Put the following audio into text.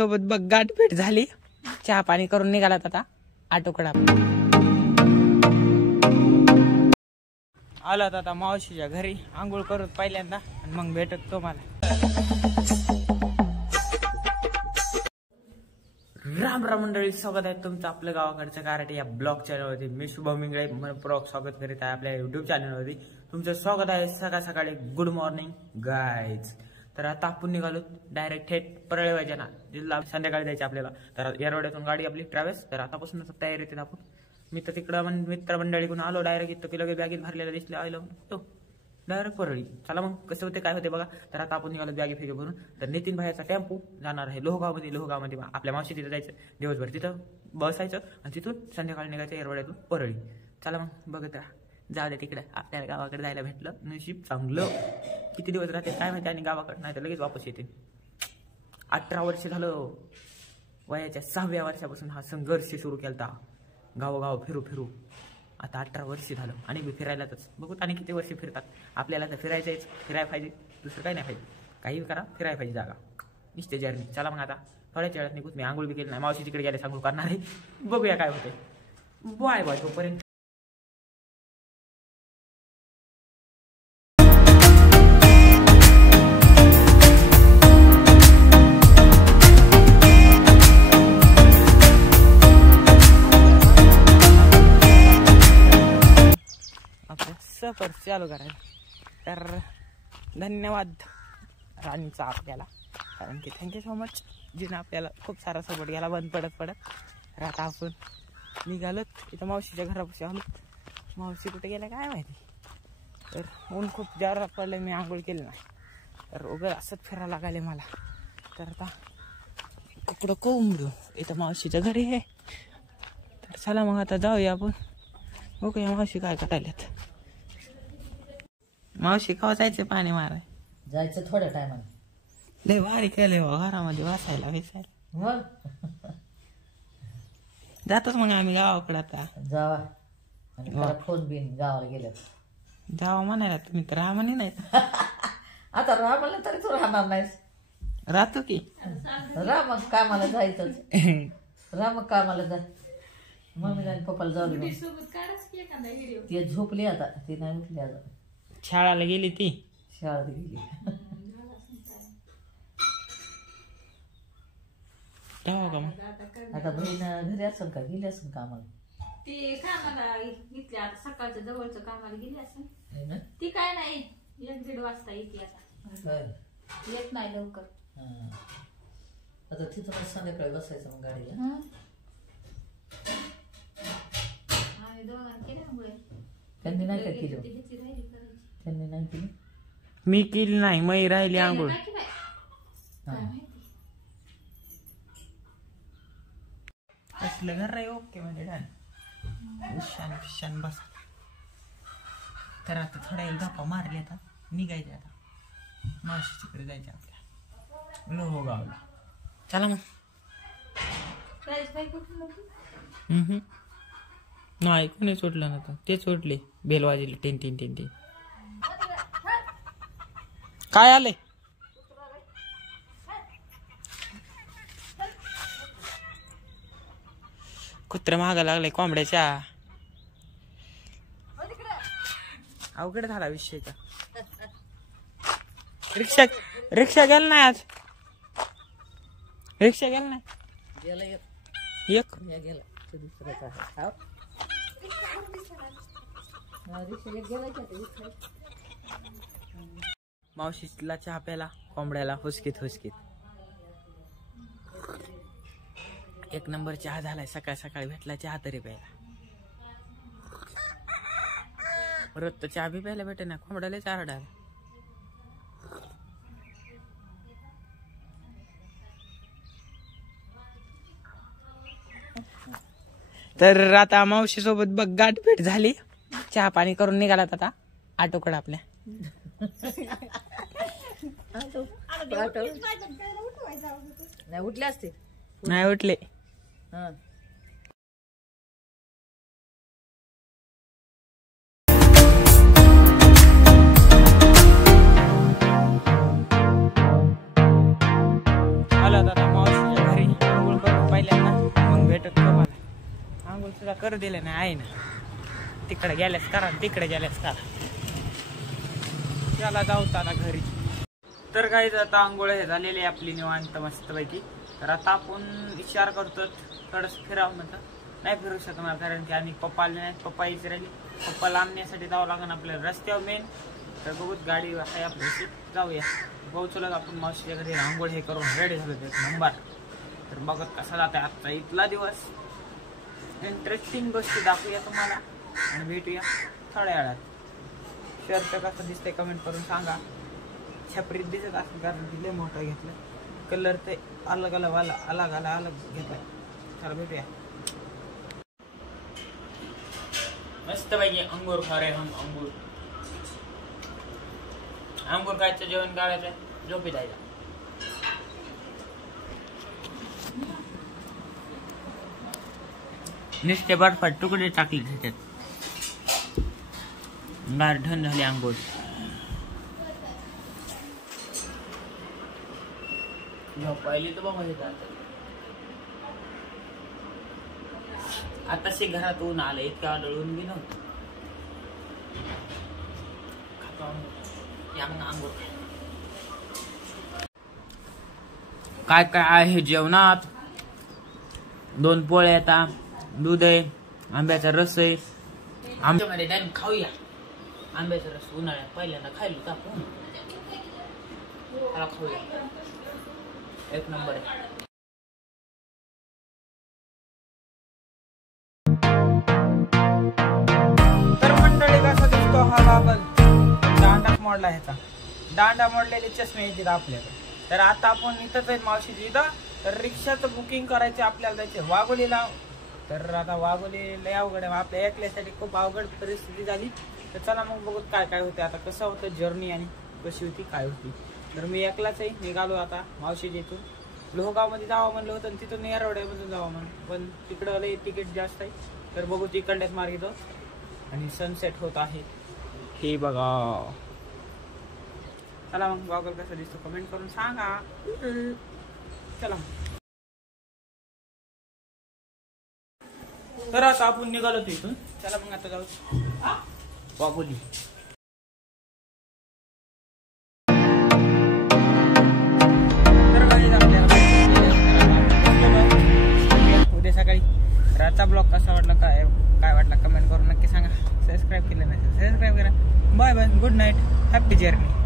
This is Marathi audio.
सोबत बघ गाठभेट झाली. चहा पाणी करून निघालात आता आटोकडा. आलात आता मावशीच्या घरी. आंघोळ करत पहिल्यांदा आणि मग भेटत तुम्हाला. राम राम मंडळी, स्वागत आहे तुमचं आपल्या गावाकडच्या कराटे या ब्लॉग चॅनलवरती. मी शुभम इंगळे मनपूर्वक स्वागत करीत आहे आपल्या युट्यूब चॅनलवरती. तुमचं स्वागत आहे सकाळ सकाळी. Good morning guys. तर आता आपण निघालो डायरेक्ट थेट परळी वैजनाथ जिल्हा. संध्याकाळी जायचं आपल्याला. तर येरवड्यातून गाडी आपली ट्रॅव्हल्स. तर आतापासूनच तयारी येते आपण. मी तर तिकडं मित्रमंडळीकडून आलो डायरेक्ट इथं की लगेच बॅगेत भरलेलं दिसलं. आलो तो डायरेक्ट परळी. चला मग कसं होते काय होते बघा. तर आता आपण निघालो बॅगे फेगे भरून. तर नितीन भाईचा टेम्पो जाणार आहे लोहगावमध्ये आपल्या मावशी तिथं जायचं दिवसभर. तिथं बसायचं आणि तिथून संध्याकाळी निघायचं येरवड्यातून परळी. चला मग बघत राहा. जाऊ दे तिकडे आपल्याला गावाकडे जायला भेटलं. नशीब चांगलं. किती दिवस राहते काय माहिती. आणि गावाकडे नाही तर लगेच वापस येते. 18 वर्ष झालं. वयाच्या 6व्या वर्षापासून हा संघर्ष सुरू केला. गावोगाव फिरू. आता 18 वर्ष झालं. आणि मी फिरायलाच बघू आणि किती वर्ष फिरतात. आपल्याला तर फिरायचंच. फिरायला पाहिजे. दुसरं काही नाही पाहिजे. काही करा फिरायला पाहिजे जागा. निश्चित जर्नी. चला मग आता थोड्याच वेळात निघूत. मी आंघोळ बी केली नाही. मावशी तिकडे गेले आंघोळ करणार आहे. बघूया काय होते. बाय तोपर्यंत. सफर चालू करायला. तर धन्यवाद राणीचा आपल्याला. कारण की थँक्यू सो मच. जिनं आपल्याला खूप सारा सपोर्ट गेला बंद पडत. तर आता आपण निघालोत. इथं मावशीच्या घरापाशी आलो. मावशी कुठे गेल्या काय माहिती. तर ऊन खूप जास्त पडलं. मी आंघोळ केली नाही. तर उगाच असंच फिरायला लागले मला. तर आता इकडं कोंबडू इथं मावशीच्या घरी आहे. तर चला मग आता जाऊया आपण. ओके मावशी काय करायल्यात. मावशी कवा जायचं पाणी माराय. जायचं थोड्या टायमाने. लय भारी केलंय घरामध्ये वाचायला विसायला. मग जातोच मग आम्ही गावाकडे आता. जावा आणि खरा फोन बिन गावाला गेलं जावा म्हणायला तुम्ही तर राहा म्हणे नाही. आता राहा म्हणलं तरी तू राहणार नाहीस. राहतो की. राहा मग कामाला जायचंच. राहा मग कामाला जा. मम्मी आणि पप्पाला जाऊ दे. ती झोपली आता. ती नाही उठली आता. शाळाला गेली ती. शाळेत गेली. जाऊ का मग. आता बहीण घरी असेल का गेली असेल कामाला. ती कामाला घेतली आता. सकाळच्या जवळचं कामाला गेली असेल. ती काय नाही 1-1:30 वाजता येते आता. येत नाही लवकर. आता तिथूनच संध्याकाळी बसायचं मग गाडीला. आम्ही दोघांनी केली आंघोळ. त्यांनी नाही का केली. त्यांनी नाही केली. मी केली नाही. मै राहिली आंघोळ. असलं घर आहे. ओके म्हणजे शान बसा. तर आता थोड्या वेळ गप्पा मारले. आता निघायचे. आता मावशी तिकडे जायचे आपल्या लोहगावला. चला मग. नाही कोणी सोडलं ना. ते सोडले. बेल वाजले. टेन काय आले. कुत्रा महागा लागलाय कोंबड्याच्या. अवघड झाला विषयचा. रिक्षा गेला नाही आज. रिक्षा गेला नाही. गेला एक गेला. मावशीला चहा प्याला. कोंबड्याला हुसकीत. एक नंबर चहा झालाय. सकाळ सकाळी भेटला चहा तरी प्यायला. परत तर चहा बी प्यायला भेटे ना. कोंबड्याला चार डाल. तर आता मावशी सोबत बघ गाठभेट झाली. चहा पाणी करून निघालात आता आटोकडे आपल्या. नाही उठले असते. नाही उठले. आला आता मावशीच्या घरी. तुला करू दिले नाही आहे ना, तिकडे गेल्यास करा तिकडे गेल्यास करा. त्याला जाऊ आता घरी. तर काही आता आंघोळ हे झालेली आपली निवांत मस्तपैकी. तर आता आपण विचार करतो थोडस फिरावं म्हणतं. नाही फिरू शकणार कारण की आणि पप्पा आले नाही. पप्पा इथे राहिली. पप्पाला आणण्यासाठी जावं लागेल आपल्याला रस्त्यावर मेन. तर बघूच गाडी आहे आपल्याशी जाऊया. पोहोचलो आपण मावशीच्या घरी. आंघोळ हे करून रेडी झालो एक नंबर. तर बघत कसा जाते आजचा इथला दिवस. इंटरेस्टिंग गोष्टी दाखवूया तुम्हाला आणि भेटूया थोड्या वेळात. शर्ट कसं दिसतंय कमेंट करून सांगा. छपरीत दिसत असेल कारण दिले मोठं घेतलं. कलर ते अलग अलग वाला अलग घेतलाय. चला भेटूया. मस्त पाहिजे अंगूर खा रे हम अंगूर खायचं जेवण काढायचं झोपी जायचं. नुसते बर्फात तुकडे टाकले त्याच्यात. गार ढन झाली अंघोळ. झोपायली तर बघा आता घरात ऊन आलं. इतक्या आढळून बी नव्हतं. काय काय आहे जेवणात. 2 पोळ्या येतात, दूध आहे, आंब्याचा रस आहे. आंब्यामध्ये टाइम खाऊया. आंब्याचा रस उन्हाळ्यात पहिल्यांदा खायलो तर आपण खाऊया. एक नंबर आहे. तर मंडळी कसा दिसतो हा बाबल. दांडाच मोडला ह्याचा. दांडा मोडलेले चष्मे येतील आपल्याकडे. तर आता आपण इथंच आहे मावशीची इथं. तर रिक्षाचं बुकिंग करायचे आपल्याला जायचे वाघोलीला. तर आता वाघोली लय अवघड आहे. आपल्या एकल्यासाठी खूप अवघड परिस्थिती झाली. तर चला मग बघू काय काय होते आता. कसं होतं जर्नी आणि कशी होती काय होती. तर मी एकलाच आहे. निघालो आता मावशीच्या इथून. लोहगावमध्ये जावं म्हणलं होतं आणि तिथून येरवड्यामधून जावं म्हणून. पण तिकडं लय तिकीट जास्त आहे. तर बघू तिकडल्याच मार्ग येतो. आणि सनसेट होत आहे हे बघा. चला मग गॉगल कसं दिसतो कमेंट करून सांगा. चला तर आता आपण निघालो तिथून. चला मग आता जाऊ वाघोली. उद्या सकाळी. रातचा ब्लॉग कसा वाटला काय वाटला कमेंट करून नक्की सांगा. सबस्क्राईब केलं नाही सबस्क्राईब करा. Bye bye. Good night. Happy journey.